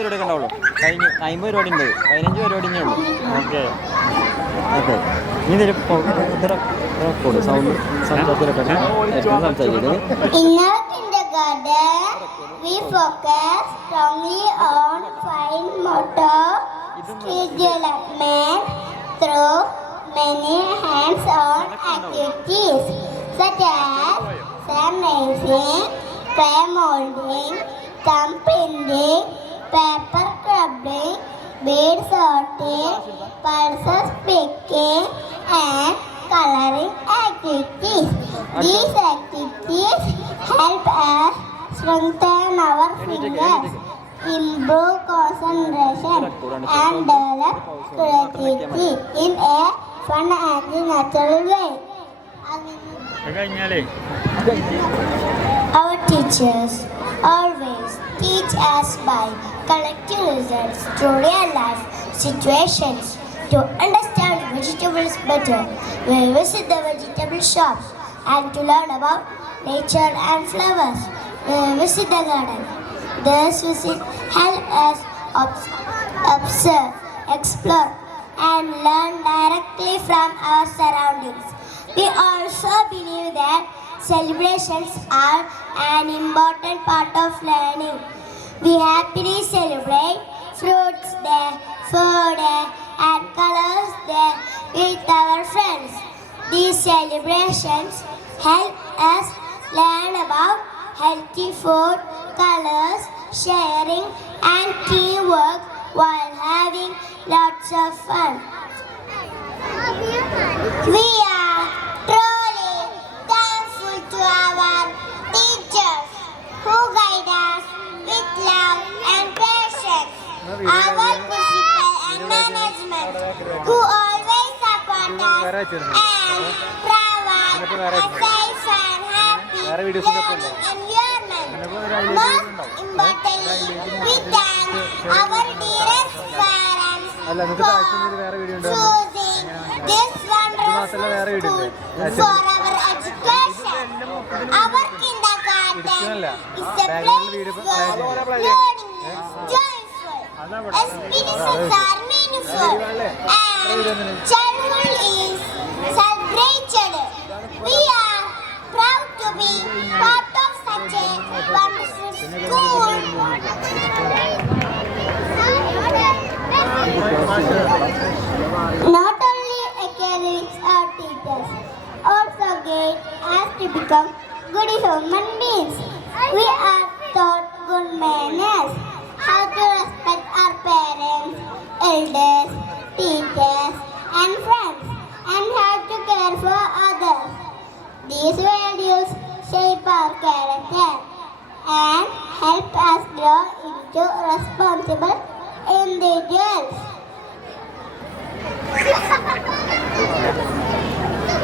പരിപാടി ഒക്കെ ഉണ്ടാവുള്ളൂ. കഴിഞ്ഞു 50 പരിപാടി ഉണ്ട്. 15 പരിപാടി ഉള്ളൂ. Okay okay. നീ റെക്കോർഡ് സൗണ്ട് സംസാരിക്കുന്നത്. We focus strongly on fine motor skill development through many hands-on activities such as sand racing, clay molding, thumb printing, paper scrubbing, bead sorting, pulses picking, and coloring activities. These activities help us strengthen our fingers, improve concentration, and develop creativity in a fun and natural way. Our teachers always teach us by collecting results through real life situations. To understand vegetables better, we visit the vegetable shops, and to learn about nature and flowers, we visit the garden. This visit helps us observe, explore, and learn directly from our surroundings. We also believe that celebrations are an important part of learning. We happily celebrate Fruits Day, Food Day, and Colors Day with our friends. These celebrations help us learn about healthy food, colors, sharing, and teamwork while having lots of fun. We are truly thankful to our teachers who guide us with love and patience. Our principal and management who always support us and provide a safe and happy learning environment. Most importantly, we thank our dearest parents for choosing this wonderful school for our education. Our kindergarten is a place where learning is joyful, experiences are meaningful, and childhood is celebrated. We are proud to be part of such a wonderful school. Not only academics or teachers, also guide us to become good human beings. We are taught good manners, how to respect our parents, elders, teachers, and friends, and how to care for others. These values shape our character and help us grow into responsible individuals.